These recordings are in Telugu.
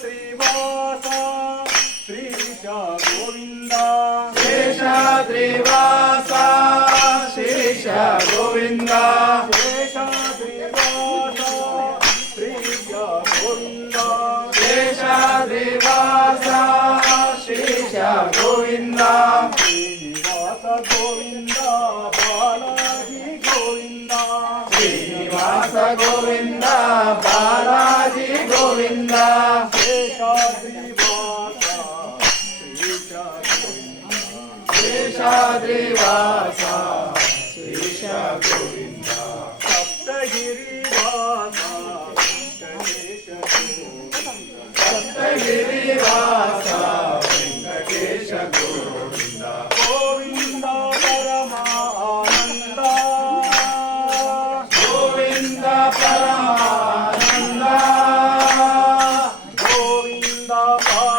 శ్రీవాస శ్రీష గోవింద. శేష శ్రీవాస శేష గోవింద. శేష శ్రీవాస శ్రీష గోవింద. శేష శ్రీవాస శేష గోవింద. శ్రీనివాస గోవింద. శేషాద్రివాస శ్రీశ గోవింద శేషాద్రివాస శ్రీశ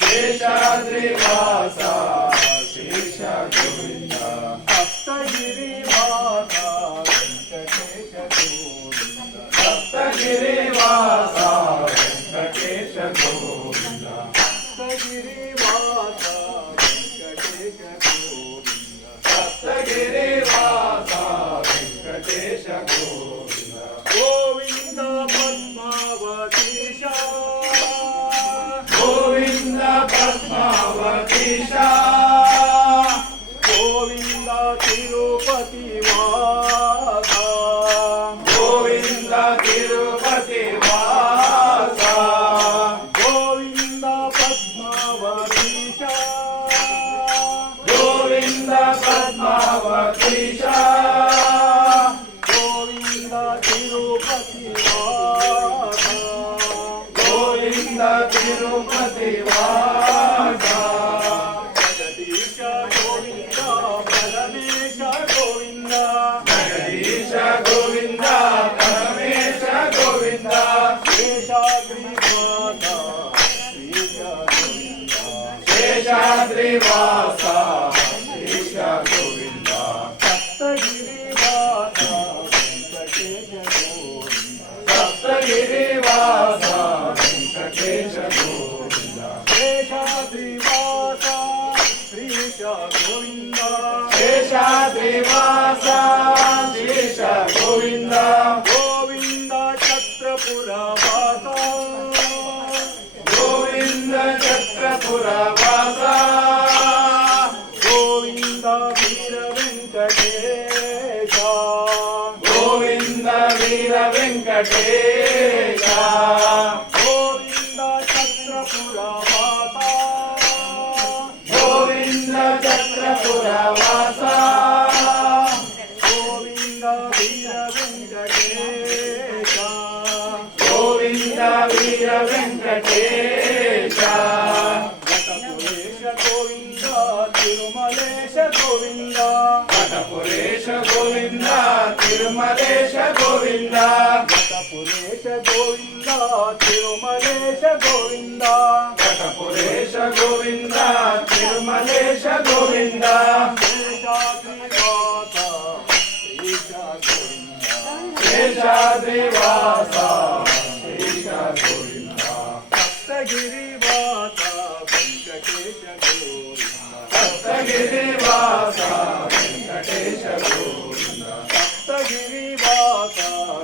శేషాద్రివాస శేష గోవింద సప్తగిరివాస వెంకటేశ గోవింద సప్తగిరివాస भावतीशा गोविन्दा तिरुपति वासा गोविन्द तिरुपति वासा गोविन्द पद्मावतीशा गोविन्द पद्मावतीशा శేషాద్రివాస శేష గోవింద సప్తగిరివాస వెంకటేశ గోవింద సప్తగిరివాస వెంకటేశ గోవింద శేషాద్రివాస శ్రీశ గోవింద శేషాద్రివాస శేష గోవింద గోవింద ఛత్రపుర వాస గోవింద చక్రపుర వెంకటేశ గోవింద ఛత్రపుర గోవింద చక్రపుర గోవింద వీర వెంకటేశ గోవింద వీర వెంకటేశ గోవింద తిరుమలేశ గోవింద గోవింద తిరుమలేశ గోవింద. వటపురేశ గోవింద తిరుమలేశ గోవింద. శేషాద్రివాస శేష గోవింద సప్తగిరివాస వెంకటేశ గోవింద సప్తగిరివాస వెంకటేశ గోవింద సప్తగిరివాస వెంకటేశ గోవింద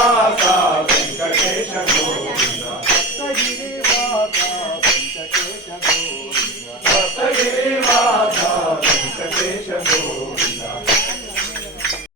వెంకటేశ గోవింద సప్తగిరివాస వెంకటేశ గోవింద